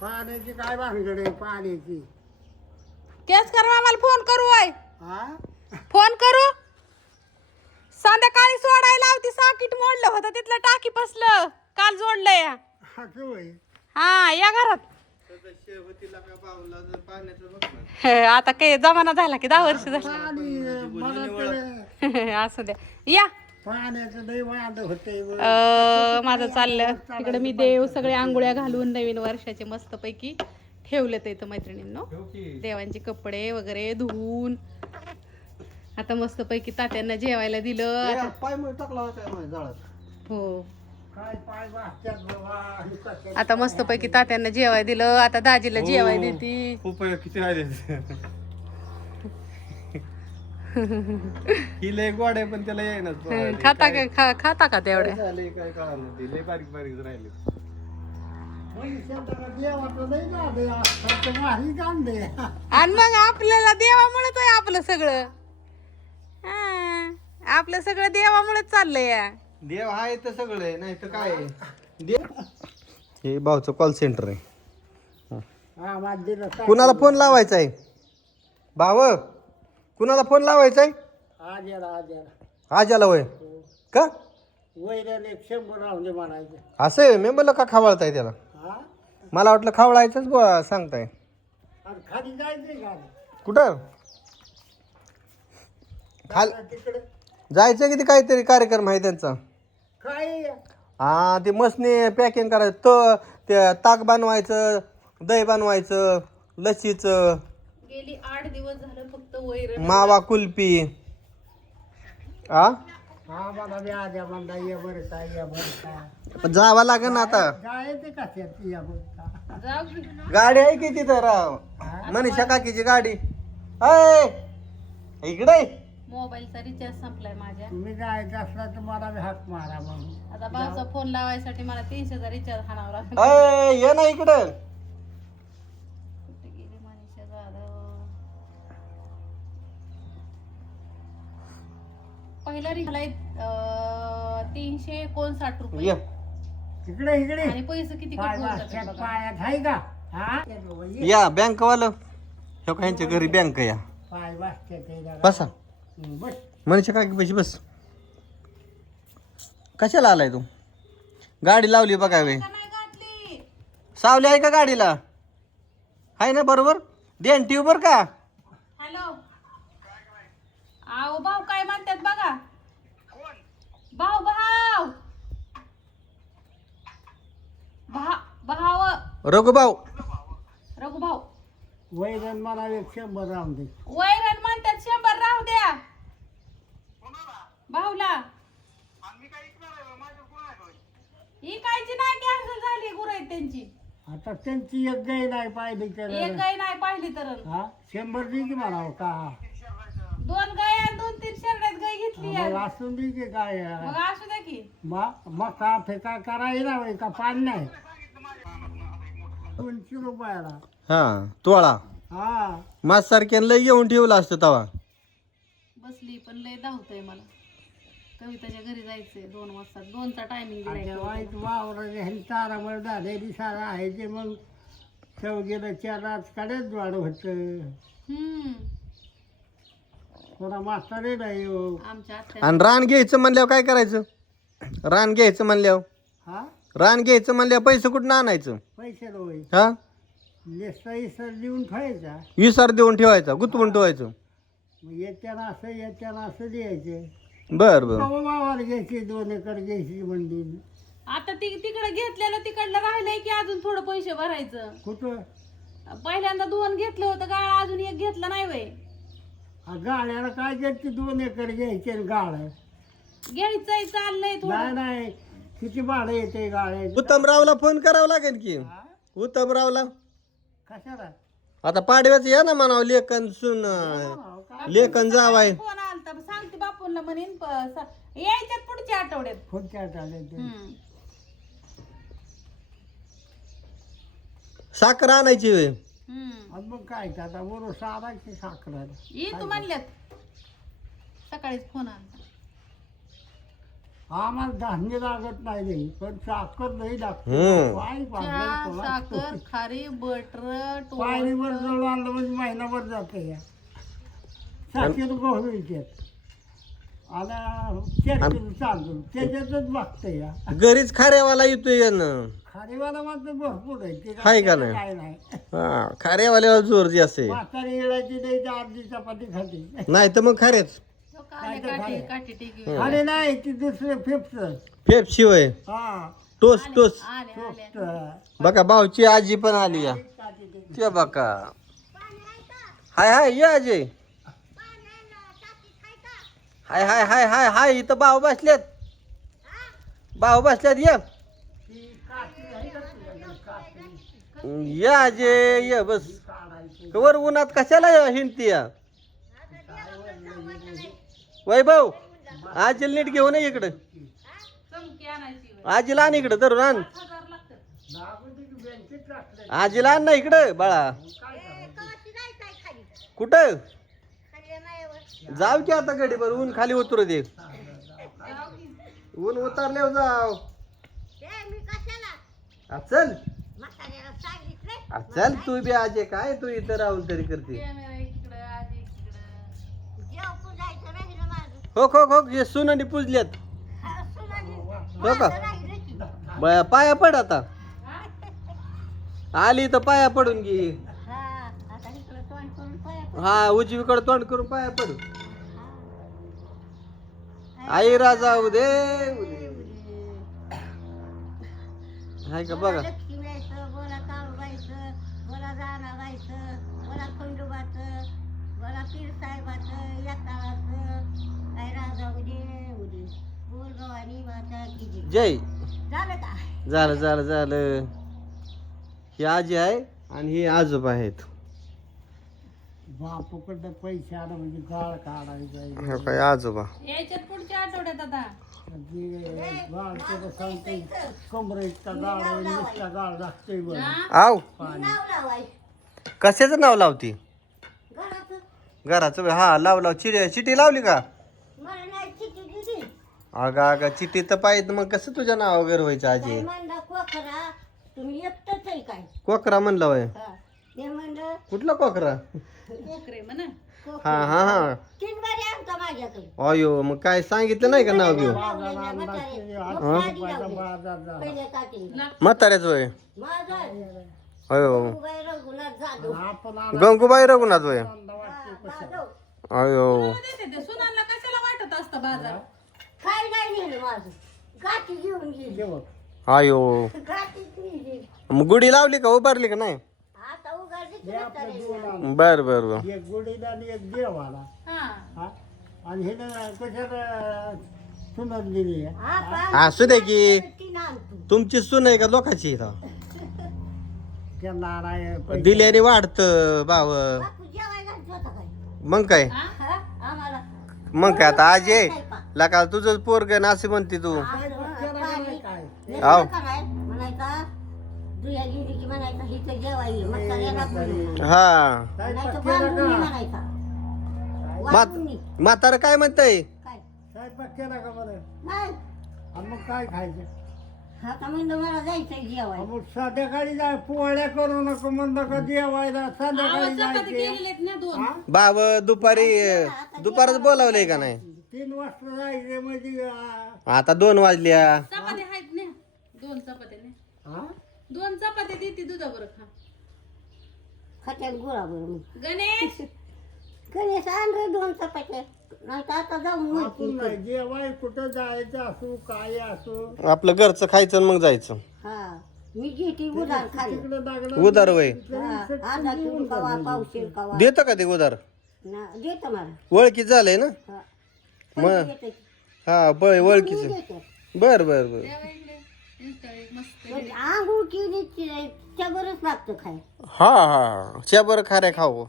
पाण्याची काय भानगड आहे पाण्याची? केस कर आम्हाला फोन करू वय हा फोन करू संध्याकाळी सोडायला लावती साकीट मोडलं होतं तिथलं टाकी पसलं काल जोडलंय हा होय. हा या घरात आता काही जमाना झाला की 10 वर्ष झालं पाणी मला तर असू द्या या पाण्याचं लई वांद होतंय व. माझं चाललं इकडे मी देव सगळे आंघोळ्या घालून नवीन वर्षाचे मस्त पैकी ठेवलेत इथं मैत्रिणींनो देवांचे कपडे वगैरे धुवून आता मस्त पैकी तात्यांना जेवायला दिलं हो काय पाय वाजतात बाबा आणि कशाला आता मस्त पैकी तात्यांना जेवाय दिलं आता दाजीला जेवाय देती उपयोग किती राहिले ही लय गोड आहे पण त्याला येईना खाता का तेवढ्या काय कळणार नाही लय बारीक बारीक राहिले पैशाला देवाचं नाही ना दे खर्च भारी काम दे. आणि मग आपल्याला देवामुळेच आहे आपलं सगळं हा, आपलं सगळं देवामुळेच चाललंय या देव आहे तर सगळं आहे नाही तर काय आहे? हे भाऊचं कॉल सेंटर आहे हा माझ दिलं काय कुणाला फोन लावायचा आहे भाव कुणाला फोन लावायचा आहे आज याला आज आला वय का वैरण 100 राहून दे म्हणायचं. असं आहे मी बोललो का खावळताय त्याला हा मला वाटलं खावळायचंच बुवा सांगताय आणि खाली जायचंय का कुठं खाल तिकडे जायचं किती काहीतरी कार्यक्रम आहे त्यांचा काय हा ते मसने पॅकिंग करायचं तर ते ताक बनवायचं दही बनवायचं लस्सीचं गेली 8 दिवस झालं फक्त वैरण मावा कुल्फी आ हा मला व्याजा म्हणला ये बरं काय या बरं काय जावं लागेल ना आता जायचं कशात या बरं का जाऊ की. गाडी आहे की तिथं राव मनीषा काकीची गाडी अय इकडे आहे. मोबाईलचा रिचार्ज संपलाय माझ्या तुम्ही जायचं असला तर मला बी हाक मारा म्हणून. आता भाऊचा फोन लावायसाठी मला 300चा रिचार्ज हाणावा लागेल अय ये ना इकडं कुठे गेली मनीषा जाधव पहिला रिचार्ज 359 रुपये ये इकडे इकडे आणि पैसे किती पाय कट होऊन वाजतात जातात बघा. पायात आहे का हा या बँकवालं हे का ह्यांच्या घरी बँक या पाय वाजतात हे जरा. बसा बस मनीषा काकी पैसे बस कशाला आलाय तू गाडी लावली बघा वे का नाही गाठली सावली आहे का गाडीला आहे ना बरोबर देन टीव बर का हॅलो आओ भाऊ काय म्हणतात बघा भाऊ भाऊ भाऊ रघुभाऊ रघु भाऊ वैरण मला 100 राहून दे. वैरण म्हणतात 100 राहू द्या भाऊला ही कायची नाही कॅन्सल झाली गुराई त्यांची आता त्यांची एक गाय नाही पाहिली तर एक गाय नाही पाहिली तर हा 100 दे की म्हणावं का 2 गाय आणि 2-3 शर्यत गाय घेतली आहे. मग असून दे की काय मग असू द्या की मग का फेका करायला होय का पाणी नाही 200 रुपयाला हा तोळा हा माझ सारख्यानं लय येऊन ठेवलं असतं तवा बसली पण लय धावतोय मला कविताच्या घरी जायचंय 2 वाजता 2चा टायमिंग आता वाईट वावर तारामळ झाले दिसारा आहे ते मग चौघेला 4 कडेच वाढ होत थोडा मास्तर नाही हो. आमच्या आत्या आणि रान घ्यायचं म्हणल्यावर काय करायचं रान घ्यायचं म्हणल्यावर हा रान घ्यायचं म्हणल्यावर पैसे कुठं आणायचं पैसे होय हा लेसा इसर लिहून ठेवायचा विसार देऊन ठेवायचा गुंतवून ठेवायचं मग येत्याला असं द्यायचे बर बर मावाला घ्यायची 2 एकर घ्यायची म्हणली आता तिकडे घेतलेलं तिकडलं राहिलंय की अजून थोडं पैसे भरायचं कुठं पहिल्यांदा 2 घेतलं होतं गाळा अजून 1 घेतलं नाही वय गाड्याला काय घ्यायची 2 एकर घ्यायचे गाळ घ्यायचंय चाललंय नाही थोडं नाही किती भाडं येते गाड्याचं उत्तमरावला फोन करावा लागेल की उत्तमरावला कशाला आता पाडव्याच या ना म्हणावं लेखन सुन लेखन जावाय फोन आलता सांगते बापूंना म्हणेन यायच्यात पुढच्या आठवड्यात पुढच्या आठवड्यात साखर आणायची होय आणि मग काय ते आता बरोबर सारायची साखराला ये तू म्हणल्यात सकाळीच फोन आलता आम्हाला धान्य लागत नाही रे, पण साखर नाही लागते. हम्म. पाय चहा, भाजून तुला साखर, खारी, बटर, पायरीवर जवळ आणलं म्हणजे महिनाभर जाते या 700 रुपये मिळतात आणि 4 किलो तांदूळ त्याच्यातच मागते या. घरीच खाऱ्यावाला येतोय ना. खारीवाला मात्र भरपूर आहे ते हाय का काय नाही? नाही. हा खाऱ्यावाल्याला जोर जी असे म्हातारी येळाची नाही तर अर्धी चपाती खाते. नाही तर मग खारेच काठी काठी टिकी खाली नाही ती दुसरे फिफ्थ. फेप शिवाय हा टोस टोस. आले आले फिफ्थ. बघा भाऊची आजी पण आली या. ते बघा हाय हाय ये अजय. हाय हाय हाय हाय हाय इथं भाऊ बसल्यात. भाऊ बसल्यात ये अजय ये बस. वर उन्हात कशाला हिंडती या वैभव. आजीला नीट घेऊन ये इकडं. चमकी आणायची आजीला आण इकडं धरून आण. 1000 लागतात. आजीला आण ना इकडं बाळा. कुठं जाव की आता गडीभर ऊन खाली उतरू दे. ऊन उतरल्यावर जाव. आ, चल आ, चल तू बी आजे काय तू इथं राहून तरी करते. कॅमेरा इकडं आजी इकडं. हो हो हो हे सुनानी पुजल्यात हो का. बया पाया पड आता. आली तर पाया पडून घे. हा उजवीकडे तोंड करून पाया पड. आई राजा उदे हाय का बघा. जय झालं झालं झालं. ही आजी आहे आणि ही आजोबा आहेत. बापूकडं पैसे आलं म्हणजे गाळ काढायचा. हे काय आजोबा. यायच्यात पुढच्या आठवड्यात आता गाळ त्याचं सांगते कमरे इतका गाळ आहे, नुसता गाळ लागतोय बरं आव पाणी. कशाचं नाव लावती. घराचं हा लाव लाव. चिठी लावली का. अगं अगं चिठी तर पाहिजे मग कसं तुझ्या नाव वगैरे व्हायचं आजी. तुम्ही एकटंच आहे काय कोकरा म्हणला वय. ते म्हणलं कुठला कोकरा. कोकरे म्हणा. हा हा हा 3 बारी आणता माझ्याकडे. अयो मग काय सांगितलं नाही का नाव घेऊ. पहिले काठी म्हाताऱ्याच वय. माझा अयो उभा रघुनाथ जाधव. आपण गंगूबाई रघुनाथ वय. जाधव अयो ते सुनांना कशाला वाटत असतं बाजार. काय नाही नेलं माझं. गाठी घेऊन गेली. अयो गाठीच नेली. मग गुढी लावली का उभारली का नाही. आता उगाच बर बर बर. एक गुढीला आणि एक देवाला. हा हा? आणि हे कशाला सुनत दिली आहे? असू दे की ती नांदतो. तुमची सून आहे का लोकांची इथं? त्या नाराय दिल्याने वाढतं भाव. बापू जेवायला होता काय मग काय हा? आम्हाला मग काय आता आज ये लका तुझं पोरग नाशी म्हणते तू. आव. म्हणायचा दुया गेली की म्हणायचा हिचं जेवाई म्हाताऱ्याला बोलू. हा म्हणायचं बांधून म्हणायचा वाढून म्हातारं काय म्हणतंय. काय स्वयंपाक केला का बरं. नाही आणि मग काय खायचं. आता म्हणलं मला जायचंय जेवाय. मग संध्याकाळी जाय पोळ्या करू नको म्हणलं का जेवायला संध्याकाळी चपाती जायचे. केलेले ना 2. बाब दुपारच बोलावलंय का नाही. 3 वाजता जायचे म्हणजे आता 2 वाजल्या. चपाती आहेत ना 2 चपात्या ने. हा? 2 चपात्या देते दुधावर खा. खात्यात गोळा बरं गणेश गणेश आण रे 2 चपात्या. नाही तर आता जाऊन आपण म्हणते. नाही जेवाय कुठं जायचं असू काय असू आपलं घरचं खायचं आणि मग जायचं. हा मी घेते उधार खाली. तिकडे लागलं उदार वय अर्धा किलो कवा पावशेर कवा देतं का ते उदार. देतं मला. ओळखी झालंय ना. हा. मग देते. हा ओळखीच. देते. बर बर बर. मस्त म्हणजे आंघोळ केली त्याबरच लागतं खाय. हा हा च्या बरं खाऱ्या खाऊ.